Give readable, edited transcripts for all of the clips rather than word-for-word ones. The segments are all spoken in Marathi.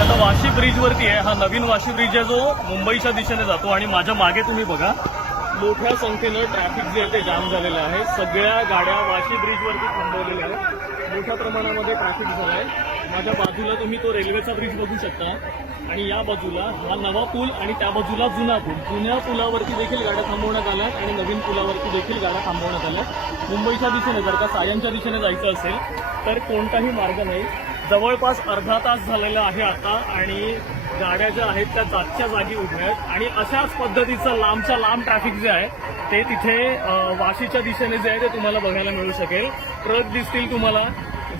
आता वाशी ब्रिज वरती आहे. हा नवीन वाशी ब्रिज आहे जो मुंबईच्या दिशेने जातो आणि माझ्या मागे तुम्ही बघा मोठ्या संख्येनं ट्रॅफिक जे आहे ते जाम झालेलं आहे. सगळ्या गाड्या वाशी ब्रिज वरती थांबवलेल्या आहेत. मोठ्या प्रमाणामध्ये ट्रॅफिक झालं आहे. माझ्या बाजूला तुम्ही तो रेल्वेचा ब्रिज बघू शकता आणि या बाजूला हा नवा पूल आणि त्या बाजूला जुना पूल. जुन्या पुलावरती देखील गाड्या थांबवण्यात आल्यात आणि नवीन पुलावरती देखील गाड्या थांबवण्यात आल्यात. मुंबईच्या दिशेने जर का सायनच्या दिशेने जायचं असेल तर कोणताही मार्ग नाही. जवळपास अर्धा तास झालेला आहे आता आणि गाड्या ज्या आहेत त्या जागच्या जागी उभ्या आहेत आणि अशाच पद्धतीचं लांबच्या लांब ट्रॅफिक जे आहे ते तिथे वाशीच्या दिशेने जे आहे ते तुम्हाला बघायला मिळू शकेल. ट्रक दिसतील तुम्हाला.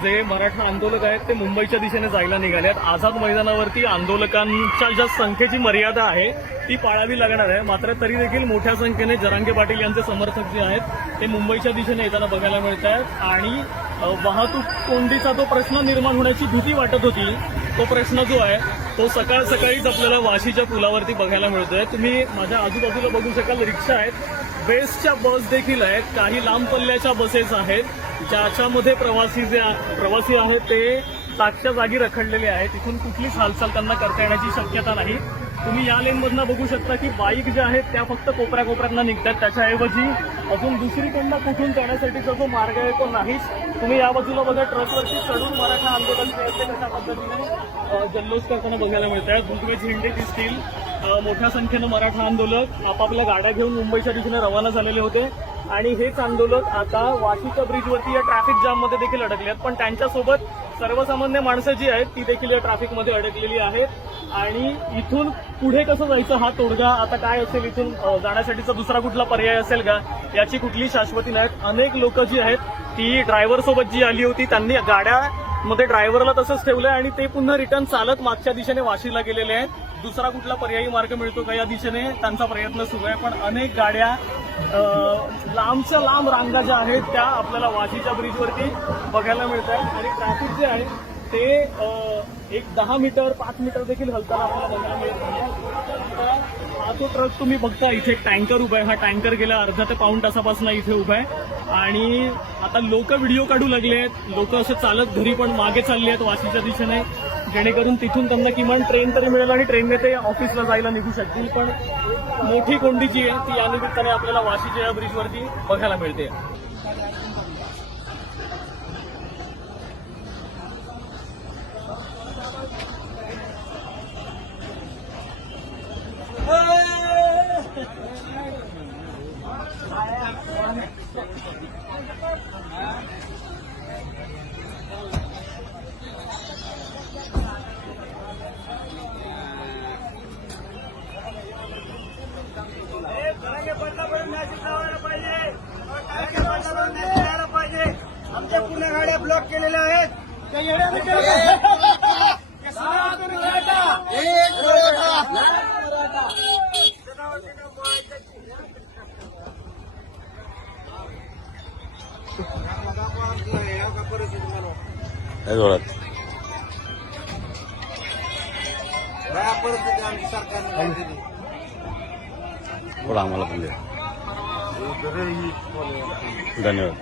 जे मराठा आंदोलक आहेत ते मुंबईच्या दिशेने जायला निघाले आहेत. आझाद मैदानावरती आंदोलकांच्या ज्या संख्येची मर्यादा आहे ती पाळावी लागणार आहे. मात्र तरी देखील मोठ्या संख्येने जरांगे पाटील यांचे समर्थक जे आहेत ते मुंबईच्या दिशेने येताना बघायला मिळत आहेत आणि वाहतूक कोंडीचा जो प्रश्न निर्माण होण्याची भीती वाटत होती तो प्रश्न जो आहे तो सकाळ सकाळीच आपल्याला वाशीच्या पुलावरती बघायला मिळतोय. तुम्ही माझ्या आजूबाजूला बघू शकाल रिक्षा आहेत, बेस्टच्या बस देखील आहेत, काही लांब पल्ल्याच्या बसेस आहेत ज्याच्यामध्ये प्रवासी आहेत ते जागच्या जागी रखडलेले आहेत. इथून कुठलीच हालचाल त्यांना करता येण्याची शक्यता नाही. तुम्ही या लेनमधनं बघू शकता की बाईक ज्या आहेत त्या फक्त कोपऱ्याकोपऱ्यांना निघतात. त्याच्याऐवजी अजून दुसरीकडनं कुठून जाण्यासाठीचा जो मार्ग आहे तो नाहीच. तुम्ही या बाजूला बघा ट्रकवरती चढून मराठा आंदोलन कशा पद्धतीने जल्लोष करताना बघायला मिळत आहे. भुगवे झेंडे दिसतील. मोठ्या संख्येनं मराठा आंदोलक आपापल्या गाड्या घेऊन मुंबईच्या दिशेने रवाना झालेले होते आणि हेच आंदोलक आता वाशीच्या ब्रिजवरती या ट्रॅफिक जाममध्ये देखील अडकले आहेत. पण त्यांच्यासोबत सर्वसामान्य माणसं जी आहेत ती देखील या ट्रॅफिकमध्ये अडकलेली आहेत आणि इथून पुढे कसं जायचं हा तोडगा आता काय असेल, इथून जाण्यासाठीचा दुसरा कुठला पर्याय असेल का याची कुठली शाश्वती नाही. अनेक लोक जी आहेत ती ड्रायव्हर सोबत जी आली होती त्यांनी गाड्यामध्ये ड्रायव्हरला तसंच ठेवलंय आणि ते पुन्हा रिटर्न चालत मागच्या दिशेने वाशीला गेलेले आहेत. दुसरा कुठला पर्यायी मार्ग मिळतो का या दिशेने त्यांचा प्रयत्न सुरू आहे. पण अनेक गाड्या लांबच्या लांब रांगा ज्या आहेत त्या आपल्याला वाशीच्या ब्रिजवरती बघायला मिळत आहेत आणि ट्रॅफिक जे आहे ते एक 10 मीटर 5 मीटर देखील हलताना आपल्याला बघायला मिळत आहे. हा जो ट्रक तुम्ही बघता इथे एक टँकर उभा आहे. हा टँकर गेल्या अर्धा ते पाऊण तासापासून इथे उभा आहे आणि आता लोक व्हिडिओ काढू लागले आहेत. लोक असे चालत घरी पण मागे चालले आहेत वाशीच्या दिशेने जेणेकरून तिथून त्यांना किमान ट्रेन तरी मिळेल आणि ट्रेनने ते ऑफिसला जायला निघू शकतील. पण मोठी कोंडी जी आहे ती या निमित्ताने आपल्याला वाशीच्या या ब्रिजवरती बघायला मिळते. आमच्या पुण्या गाड्या ब्लॉक केलेल्या आहेत. परिस्थिती आमची सरकारने थोडं आम्हाला पण द्या. धन्यवाद.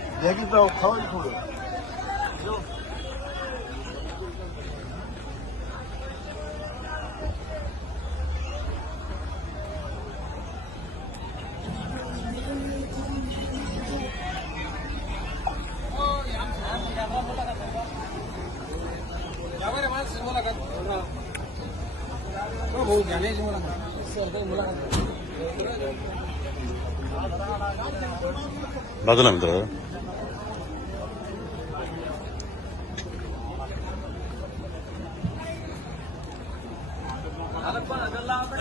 बाजूला मित्र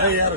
यार